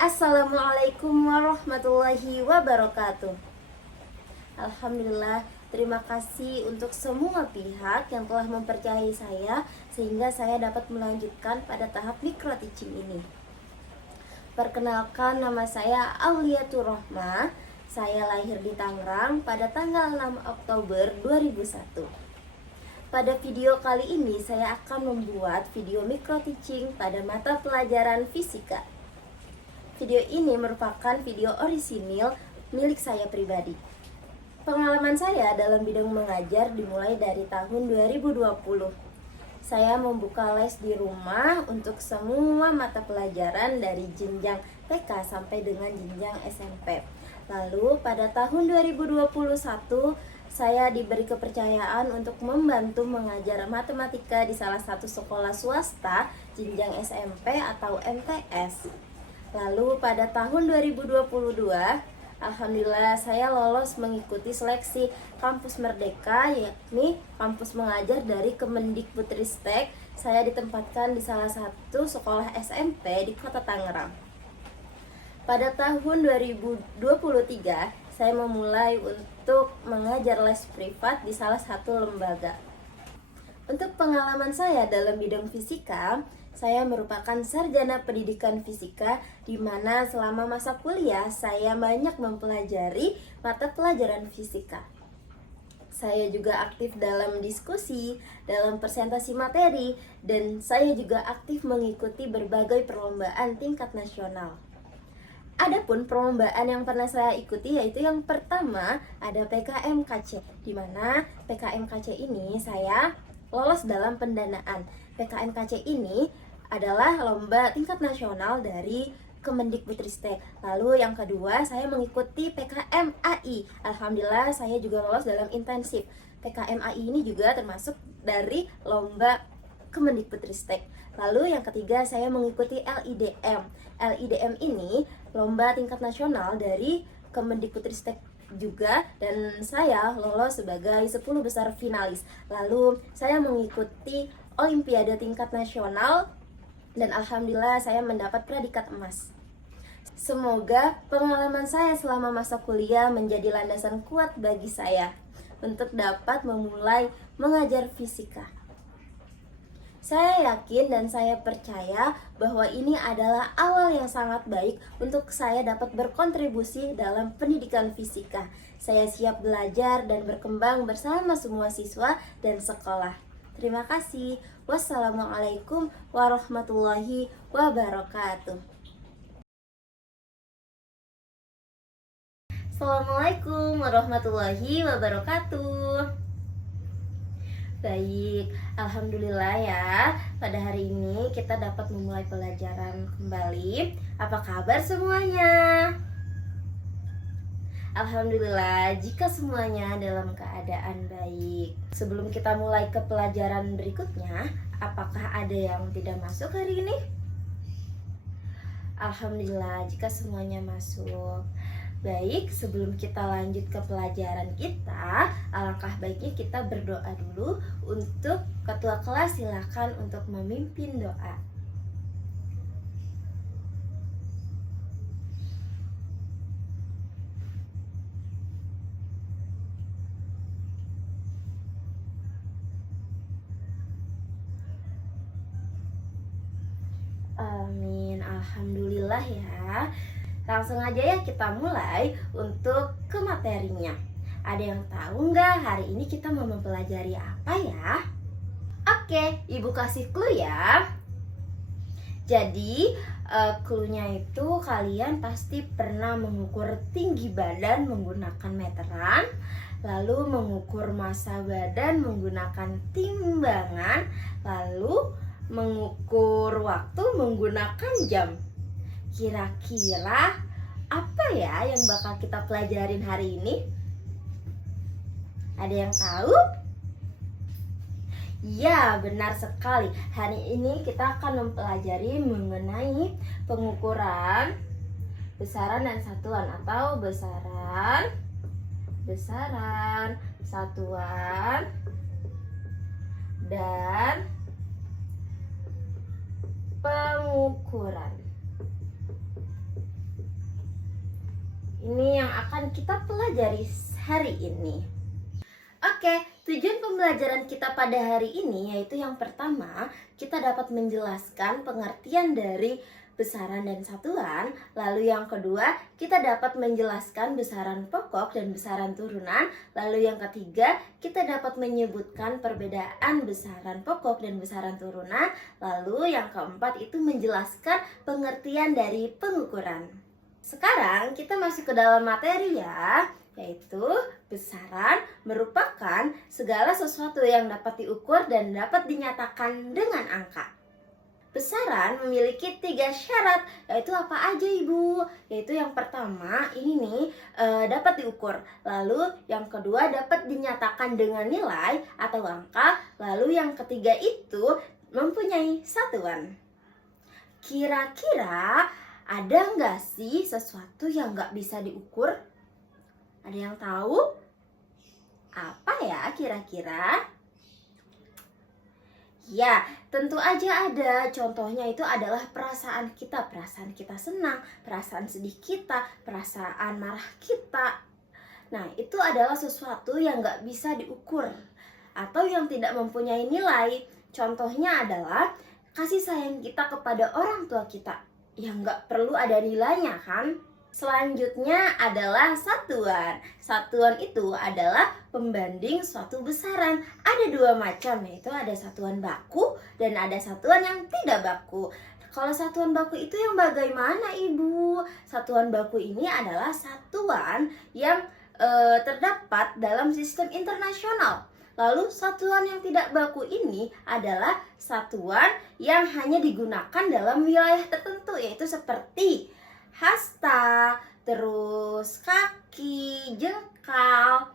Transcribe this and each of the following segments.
Assalamualaikum warahmatullahi wabarakatuh. Alhamdulillah, terima kasih untuk semua pihak yang telah mempercayai saya sehingga saya dapat melanjutkan pada tahap micro teaching ini. Perkenalkan, nama saya Auliatur Rohmah. Saya lahir di Tangerang pada tanggal 6 Oktober 2001. Pada video kali ini saya akan membuat video micro teaching pada mata pelajaran fisika. Video ini merupakan video orisinil milik saya pribadi. Pengalaman saya dalam bidang mengajar dimulai dari tahun 2020. Saya membuka les di rumah untuk semua mata pelajaran dari jenjang TK sampai dengan jenjang SMP. Lalu pada tahun 2021 saya diberi kepercayaan untuk membantu mengajar matematika di salah satu sekolah swasta jenjang SMP atau MTS. Lalu pada tahun 2022, alhamdulillah saya lolos mengikuti seleksi Kampus Merdeka, yakni kampus mengajar dari Kemendikbudristek. Saya ditempatkan di salah satu sekolah SMP di Kota Tangerang. Pada tahun 2023, saya memulai untuk mengajar les privat di salah satu lembaga. Untuk pengalaman saya dalam bidang fisika, saya merupakan sarjana pendidikan fisika, di mana selama masa kuliah saya banyak mempelajari mata pelajaran fisika. Saya juga aktif dalam diskusi, dalam presentasi materi, dan saya juga aktif mengikuti berbagai perlombaan tingkat nasional. Adapun perlombaan yang pernah saya ikuti yaitu yang pertama ada PKMKC, di mana PKMKC ini saya lolos dalam pendanaan. PKMKC ini adalah lomba tingkat nasional dari Kemendikbudristek. Lalu yang kedua saya mengikuti PKMAI. Alhamdulillah saya juga lolos dalam intensif. PKMAI ini juga termasuk dari lomba Kemendikbudristek. Lalu yang ketiga saya mengikuti LIDM. LIDM ini lomba tingkat nasional dari Kemendikbudristek juga, dan saya lolos sebagai 10 besar finalis. Lalu saya mengikuti Olimpiade tingkat nasional dan alhamdulillah saya mendapat predikat emas. Semoga pengalaman saya selama masa kuliah menjadi landasan kuat bagi saya untuk dapat memulai mengajar fisika. Saya yakin dan saya percaya bahwa ini adalah awal yang sangat baik untuk saya dapat berkontribusi dalam pendidikan fisika. Saya siap belajar dan berkembang bersama semua siswa dan sekolah. Terima kasih. Wassalamualaikum warahmatullahi wabarakatuh. Assalamualaikum warahmatullahi wabarakatuh. Baik, alhamdulillah ya, pada hari ini kita dapat memulai pelajaran kembali. Apa kabar semuanya? Alhamdulillah jika semuanya dalam keadaan baik. Sebelum kita mulai ke pelajaran berikutnya, apakah ada yang tidak masuk hari ini? Alhamdulillah jika semuanya masuk. Baik, sebelum kita lanjut ke pelajaran kita, alangkah baiknya kita berdoa dulu. Untuk ketua kelas silakan untuk memimpin doa. Amin, alhamdulillah ya. Langsung aja ya kita mulai untuk ke materinya. Ada yang tahu nggak hari ini kita mau mempelajari apa ya? Oke, ibu kasih clue ya. Jadi clue-nya itu kalian pasti pernah mengukur tinggi badan menggunakan meteran, lalu mengukur massa badan menggunakan timbangan, lalu mengukur waktu menggunakan jam. Kira-kira apa ya yang bakal kita pelajarin hari ini? Ada yang tahu? Ya, benar sekali. Hari ini kita akan mempelajari mengenai pengukuran besaran dan satuan atau besaran, satuan, dan pengukuran. Ini yang akan kita pelajari hari ini. Oke, tujuan pembelajaran kita pada hari ini yaitu yang pertama, kita dapat menjelaskan pengertian dari besaran dan satuan. Lalu yang kedua, kita dapat menjelaskan besaran pokok dan besaran turunan. Lalu yang ketiga, kita dapat menyebutkan perbedaan besaran pokok dan besaran turunan. Lalu yang keempat itu menjelaskan pengertian dari pengukuran. Sekarang kita masuk ke dalam materi ya, yaitu besaran merupakan segala sesuatu yang dapat diukur dan dapat dinyatakan dengan angka. Besaran memiliki 3 syarat, yaitu apa aja Ibu? Yaitu yang pertama, ini nih dapat diukur. Lalu yang kedua dapat dinyatakan dengan nilai atau angka. Lalu yang ketiga itu mempunyai satuan. Kira-kira ada nggak sih sesuatu yang nggak bisa diukur? Ada yang tahu? Apa ya kira-kira? Ya, tentu aja ada. Contohnya itu adalah perasaan kita senang, perasaan sedih kita, perasaan marah kita. Nah, itu adalah sesuatu yang nggak bisa diukur atau yang tidak mempunyai nilai. Contohnya adalah kasih sayang kita kepada orang tua kita yang nggak perlu ada nilainya kan? Selanjutnya adalah satuan. Satuan itu adalah pembanding suatu besaran. Ada 2 macam, yaitu ada satuan baku dan ada satuan yang tidak baku. Kalau satuan baku itu yang bagaimana Ibu? Satuan baku ini adalah satuan yang terdapat dalam sistem internasional. Lalu satuan yang tidak baku ini adalah satuan yang hanya digunakan dalam wilayah tertentu, yaitu seperti hasta, terus kaki, jengkal.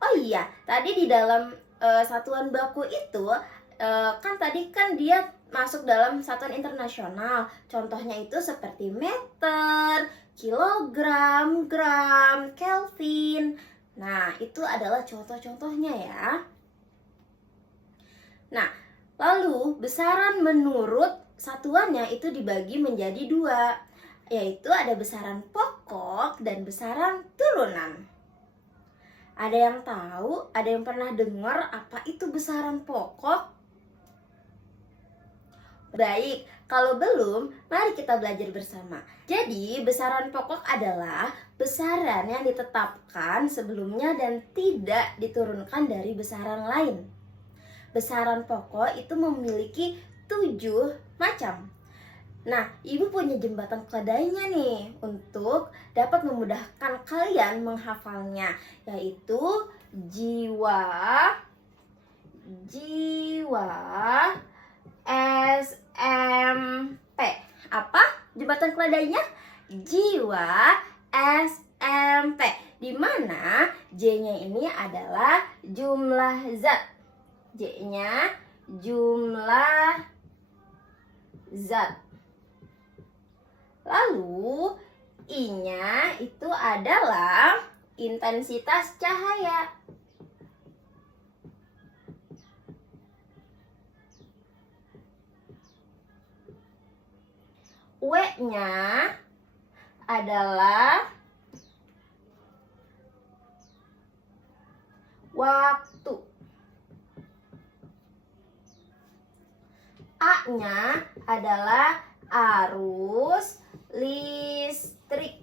Oh iya, tadi di dalam satuan baku itu kan tadi kan dia masuk dalam satuan internasional. Contohnya itu seperti meter, kilogram, gram, kelvin. Nah, itu adalah contoh-contohnya ya. Nah, lalu besaran menurut satuannya itu dibagi menjadi 2, yaitu ada besaran pokok dan besaran turunan. Ada yang tahu? Ada yang pernah dengar apa itu besaran pokok? Baik, kalau belum, mari kita belajar bersama. Jadi, besaran pokok adalah besaran yang ditetapkan sebelumnya dan tidak diturunkan dari besaran lain. Besaran pokok itu memiliki 7 macam. Nah, Ibu punya jembatan keledainya nih untuk dapat memudahkan kalian menghafalnya, yaitu jiwa SMP. Apa jembatan keledainya? Jiwa SMP. Di mana J-nya ini adalah jumlah zat. J-nya jumlah zat. Lalu I-nya itu adalah intensitas cahaya. W-nya adalah waktu. A-nya adalah arus listrik.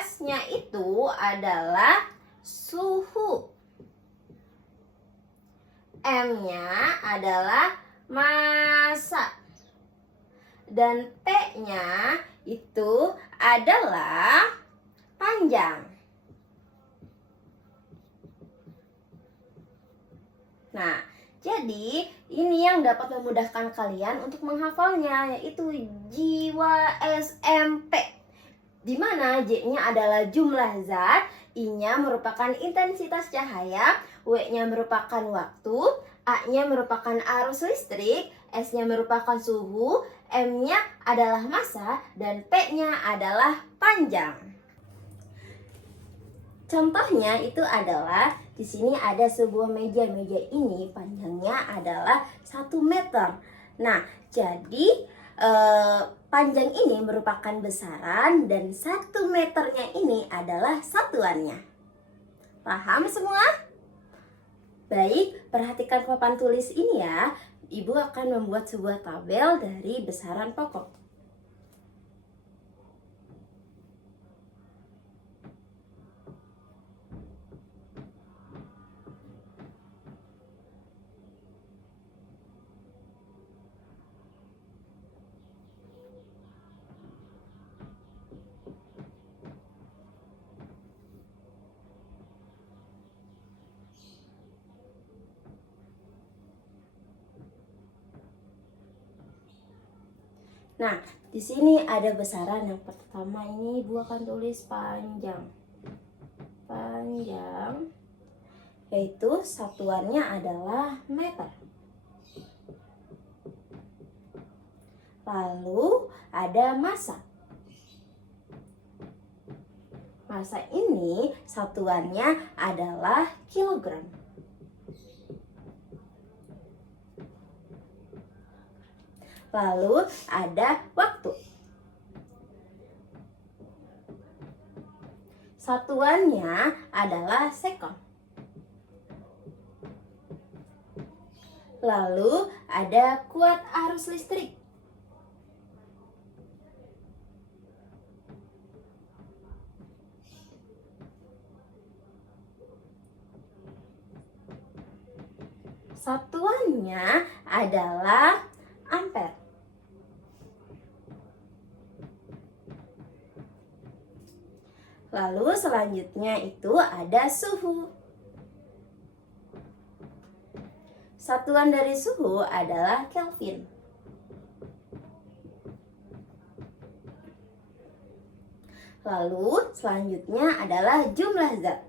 S-nya itu adalah suhu. M-nya adalah massa. Dan P-nya itu adalah panjang. Nah, jadi ini yang dapat memudahkan kalian untuk menghafalnya, yaitu jiwa SMP. Di mana J-nya adalah jumlah zat, I-nya merupakan intensitas cahaya, W-nya merupakan waktu, A-nya merupakan arus listrik, S-nya merupakan suhu, M-nya adalah massa, dan P-nya adalah panjang. Contohnya itu adalah di sini ada sebuah meja. Meja ini panjangnya adalah 1 meter. Nah, jadi panjang ini merupakan besaran dan 1 meternya ini adalah satuannya. Paham semua? Baik, perhatikan papan tulis ini ya. Ibu akan membuat sebuah tabel dari besaran pokok. Nah, di sini ada besaran yang pertama ini Ibu akan tulis panjang. Panjang, yaitu satuannya adalah meter. Lalu ada massa. Massa ini satuannya adalah kilogram. Lalu ada waktu. Satuannya adalah sekon. Lalu ada kuat arus listrik. Satuannya adalah ampere. Lalu selanjutnya itu ada suhu. Satuan dari suhu adalah Kelvin. Lalu selanjutnya adalah jumlah zat.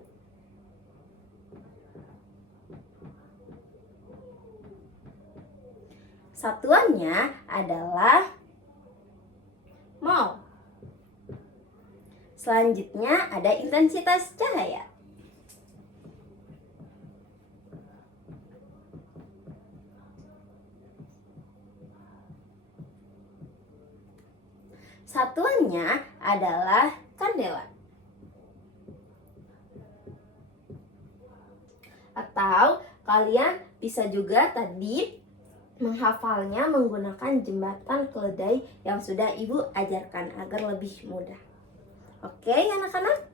Satuannya adalah mol. Selanjutnya ada intensitas cahaya. Satuannya adalah kandela. Atau kalian bisa juga tadi menghafalnya menggunakan jembatan keledai yang sudah Ibu ajarkan agar lebih mudah. Oke anak-anak,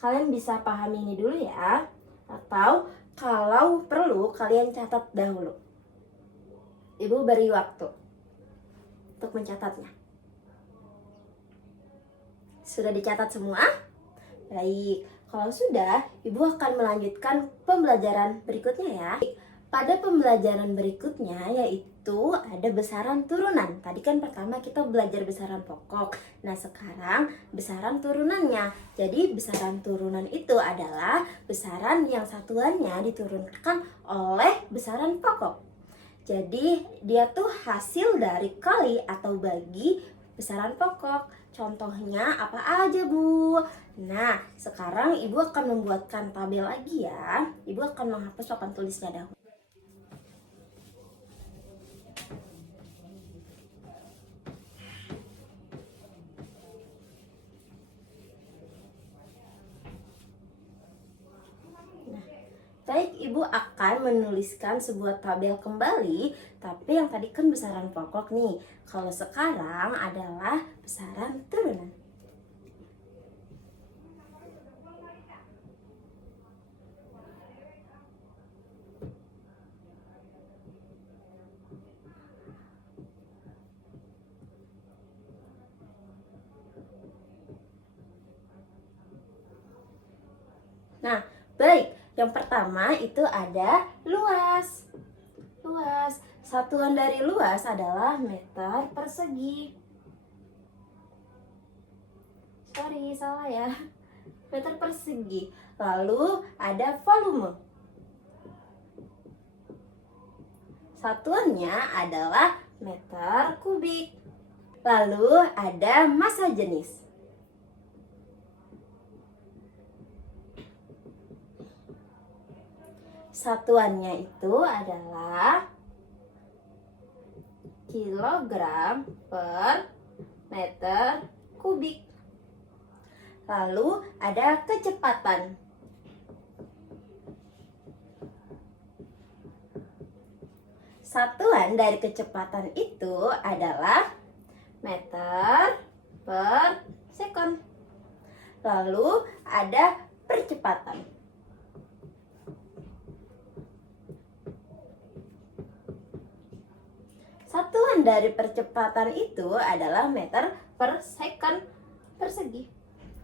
kalian bisa pahami ini dulu ya. Atau kalau perlu kalian catat dahulu. Ibu beri waktu untuk mencatatnya. Sudah dicatat semua? Baik, kalau sudah, Ibu akan melanjutkan pembelajaran berikutnya ya. Pada pembelajaran berikutnya yaitu ada besaran turunan. Tadi kan pertama kita belajar besaran pokok. Nah sekarang besaran turunannya. Jadi besaran turunan itu adalah besaran yang satuannya diturunkan oleh besaran pokok. Jadi dia tuh hasil dari kali atau bagi besaran pokok. Contohnya apa aja Bu? Nah sekarang Ibu akan membuatkan tabel lagi ya. Ibu akan menghapus papan tulisnya dahulu. Baik, Ibu akan menuliskan sebuah tabel kembali, tapi yang tadi kan besaran pokok nih. Kalau sekarang adalah besaran turunan. Nah, baik. Yang pertama itu ada luas. Luas. Satuan dari luas adalah meter persegi. Sorry, salah ya. Meter persegi. Lalu ada volume. Satuannya adalah meter kubik. Lalu ada massa jenis. Satuannya itu adalah kilogram per meter kubik. Lalu ada kecepatan. Satuan dari kecepatan itu adalah meter per sekon. Lalu ada percepatan. Satuan dari percepatan itu adalah meter per sekon persegi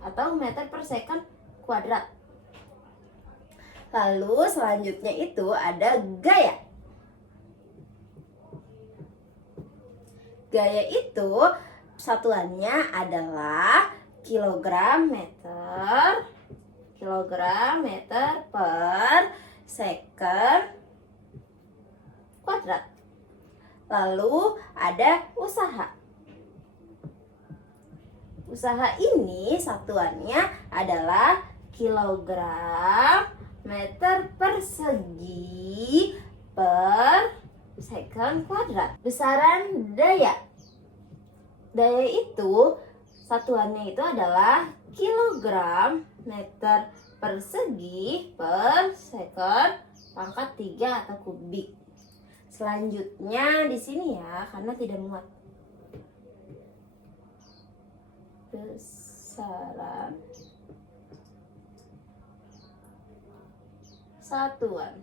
atau meter per sekon kuadrat. Lalu selanjutnya itu ada gaya. Gaya itu satuannya adalah kilogram meter per sekon kuadrat. Lalu ada usaha. Usaha ini satuannya adalah kilogram meter persegi per sekon kuadrat. Besaran daya. Daya itu satuannya itu adalah kilogram meter persegi per sekon pangkat 3 atau kubik. Selanjutnya di sini ya, karena tidak muat. Besaran satuan.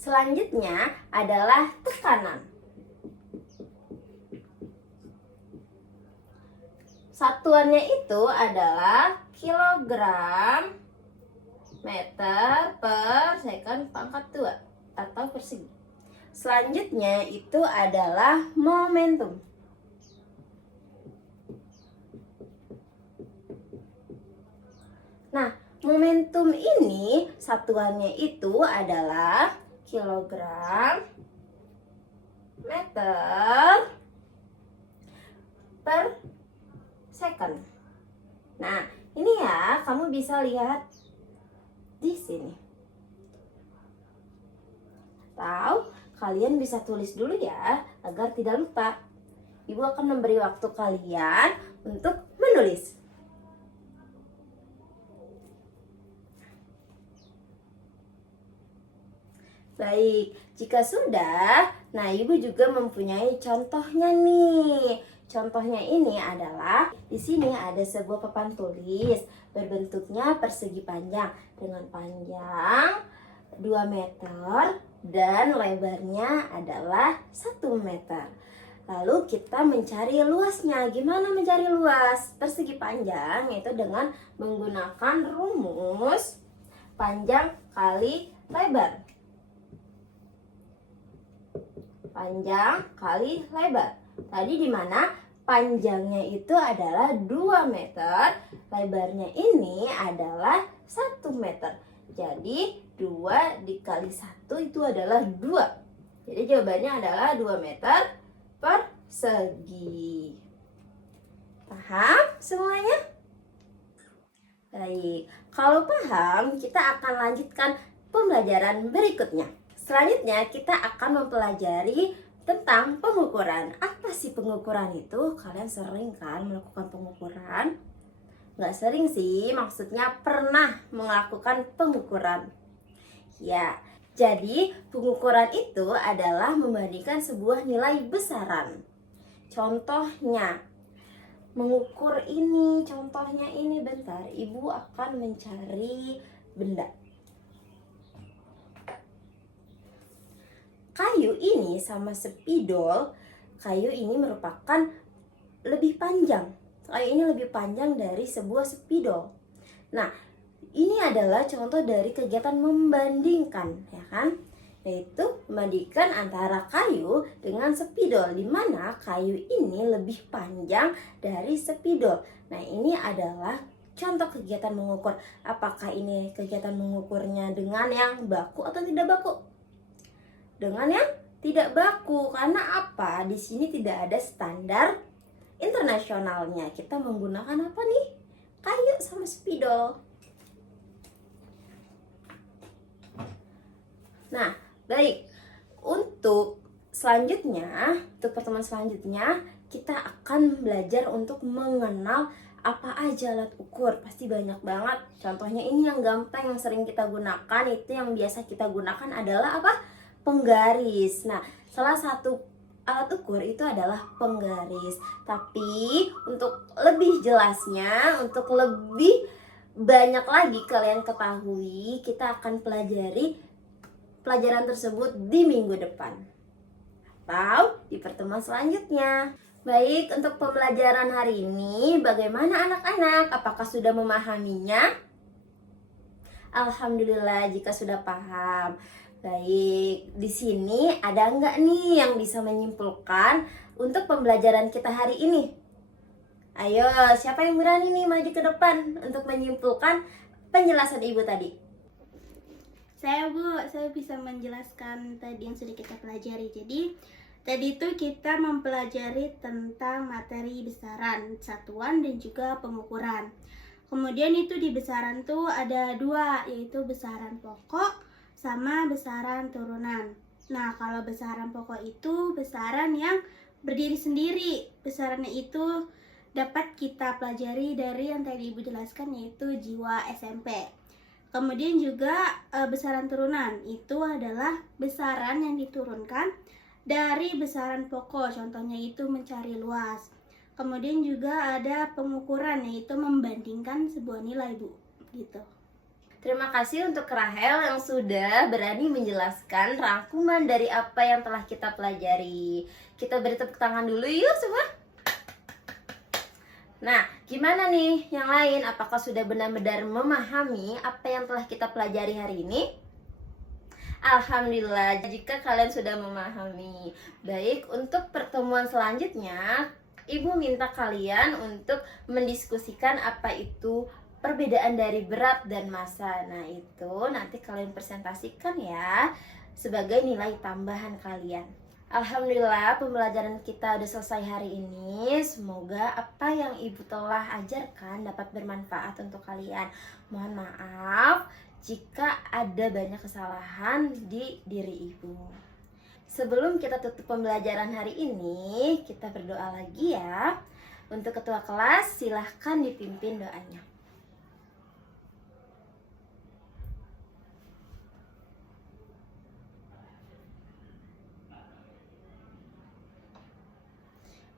Selanjutnya adalah tekanan. Satuannya itu adalah kilogram meter per sekon pangkat 2 atau persegi. Selanjutnya itu adalah momentum. Nah, momentum ini satuannya itu adalah kilogram meter per sekon. Nah, ini ya, kamu bisa lihat di sini. Atau kalian bisa tulis dulu ya, agar tidak lupa. Ibu akan memberi waktu kalian untuk menulis. Baik, jika sudah, nah ibu juga mempunyai contohnya nih. Contohnya ini adalah di sini ada sebuah papan tulis berbentuknya persegi panjang dengan panjang 2 meter dan lebarnya adalah 1 meter. Lalu kita mencari luasnya. Gimana mencari luas persegi panjang? Yaitu dengan menggunakan rumus panjang kali lebar. Panjang kali lebar. Tadi di mana panjangnya itu adalah 2 meter, lebarnya ini adalah 1 meter. Jadi 2 dikali 1 itu adalah 2. Jadi jawabannya adalah 2 meter persegi. Paham semuanya? Baik, kalau paham kita akan lanjutkan pembelajaran berikutnya. Selanjutnya kita akan mempelajari tentang pengukuran. Apa sih pengukuran itu? Kalian sering kan melakukan pengukuran? Nggak sering sih, maksudnya pernah melakukan pengukuran. Ya, jadi pengukuran itu adalah membandingkan sebuah nilai besaran. Contohnya, mengukur ini, contohnya ini, bentar, ibu akan mencari benda. Kayu ini sama spidol, kayu ini merupakan lebih panjang. Kayu ini lebih panjang dari sebuah spidol. Nah, ini adalah contoh dari kegiatan membandingkan, ya kan? Yaitu membandingkan antara kayu dengan spidol, di mana kayu ini lebih panjang dari spidol. Nah, ini adalah contoh kegiatan mengukur. Apakah ini kegiatan mengukurnya dengan yang baku atau tidak baku? Dengan yang tidak baku. Karena apa? Di sini tidak ada standar internasionalnya. Kita menggunakan apa nih? Kayu sama spidol. Nah, baik. Untuk untuk pertemuan selanjutnya, kita akan belajar untuk mengenal apa aja alat ukur. Pasti banyak banget. Contohnya ini yang gampang, yang sering kita gunakan, itu yang biasa kita gunakan adalah apa? Penggaris. Nah, salah satu alat ukur itu adalah penggaris. Tapi untuk lebih jelasnya, untuk lebih banyak lagi kalian ketahui, kita akan pelajari pelajaran tersebut di minggu depan atau di pertemuan selanjutnya. Baik, untuk pembelajaran hari ini bagaimana anak-anak? Apakah sudah memahaminya? Alhamdulillah jika sudah paham. Baik, di sini ada nggak nih yang bisa menyimpulkan untuk pembelajaran kita hari ini? Ayo, siapa yang berani nih maju ke depan untuk menyimpulkan penjelasan ibu tadi? Saya Bu, saya bisa menjelaskan tadi yang sudah kita pelajari. Jadi tadi itu kita mempelajari tentang materi besaran, satuan dan juga pengukuran. Kemudian itu di besaran tuh ada dua, yaitu besaran pokok sama besaran turunan. Nah, kalau besaran pokok itu besaran yang berdiri sendiri. Besarannya itu dapat kita pelajari dari yang tadi Ibu jelaskan, yaitu jiwa SMP. Kemudian juga besaran turunan itu adalah besaran yang diturunkan dari besaran pokok, contohnya itu mencari luas. Kemudian juga ada pengukuran, yaitu membandingkan sebuah nilai, Bu. Gitu. Terima kasih untuk Rahel yang sudah berani menjelaskan rangkuman dari apa yang telah kita pelajari. Kita beri tepuk tangan dulu yuk semua. Nah, gimana nih yang lain? Apakah sudah benar-benar memahami apa yang telah kita pelajari hari ini? Alhamdulillah, jika kalian sudah memahami. Baik, untuk pertemuan selanjutnya, Ibu minta kalian untuk mendiskusikan apa itu perbedaan dari berat dan massa. Nah, itu nanti kalian presentasikan ya sebagai nilai tambahan kalian. Alhamdulillah pembelajaran kita udah selesai hari ini. Semoga apa yang ibu telah ajarkan dapat bermanfaat untuk kalian. Mohon maaf jika ada banyak kesalahan di diri ibu. Sebelum kita tutup pembelajaran hari ini, kita berdoa lagi ya. Untuk ketua kelas silahkan dipimpin doanya.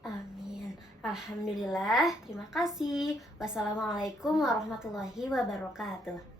Amin. Alhamdulillah. Terima kasih. Wassalamualaikum warahmatullahi wabarakatuh.